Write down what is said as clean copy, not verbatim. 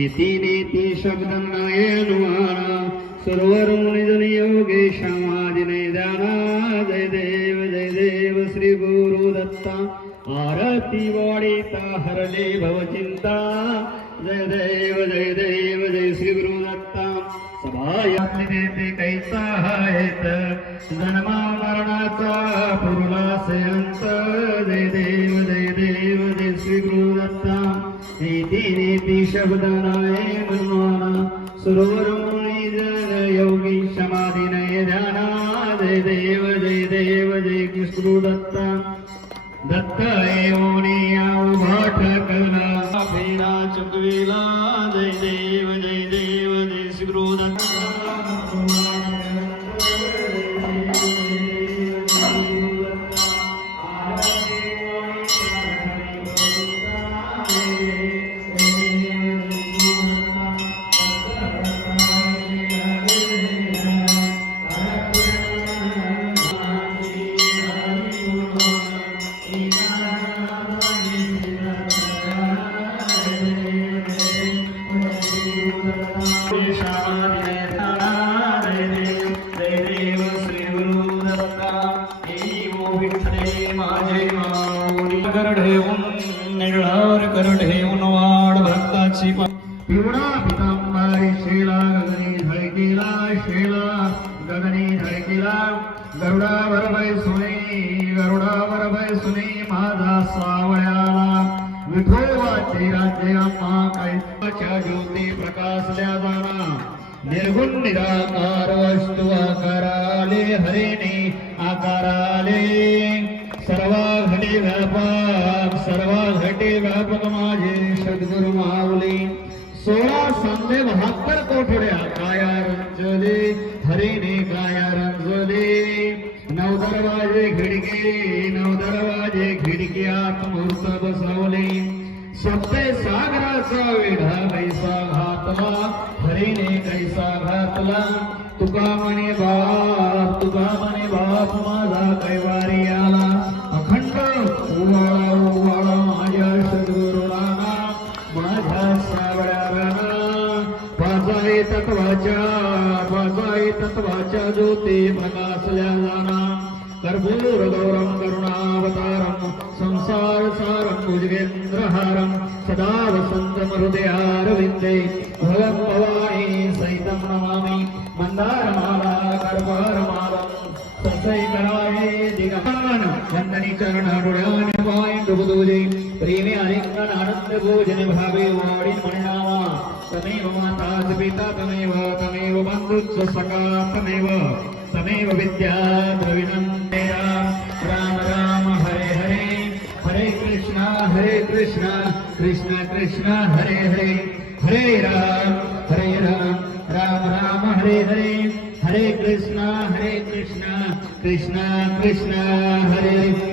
नीति शब्द नयनुमाना सर्वरुण निजन योगेश समाधिने दाना जय देव श्री गुरु दत्ता आरती वाडिता हरले भव चिंता जय देव जय श्री गुरु दत्ता सभायातले देते कैसा आहेत जन्मा मरणाचा पुरलासे अंत जय देव जय श्री गुरु दत्ता नीति शब्द नाय मनमाना सरोवरोनी जन योगी समाधि नय ध्याना जय देव जय गुरु दत्ता दत्त एवोनी भाट कला फेरा चुकविला जय देव जय श्री गुरु दत्ता पिवळा पितांबरी शेला गगनी धडकीला गरुडावर बैसुने माझा सावळ्याला विठोबाचे राज्य आम्हा कैच्या ज्योती प्रकाशल्या जाणा निर्गुण निराकार वस्तू आकाराले हरिणे आकाराले सर्वा घटे व्यापक माझे सद्गुरु माऊली 16 सांधे 72 कोठड्या काया रंजले हरिने काया रंजले नऊ दरवाजे खिडक्यात मूर्त बसवले सप्ते सागराचा वेढा कैसा घातला हरिने कैसा घातला तुका म्हणे बाप माझा कैवारी आला अखंड उवाळा माझ्या सद्गुरुला माझ्या सावळ्याला पाजाई तत्वाच्या ज्योती प्रकाशल्या जाना कर्पूर गौरम करुणावतारम संसार सारम भुजगेंद्रहारम सदा वसंतम हृदयारविंदे भवं भवानी सहितं नमामि मंदारमाला कर्पूरमालम ससै कराये दिगमान वंदनी चरण डोळ्याने पाय डुबुदुजे प्रेमे आलिंगन आनंद भोजन भावे वाडी म्हणणावा तमेव माता पिता तमेव बंधुत्व सखा तमेव विद्या द्रविणंतेया राम हरे कृष्ण कृष्ण हरे राम हरे कृष्ण कृष्ण हरे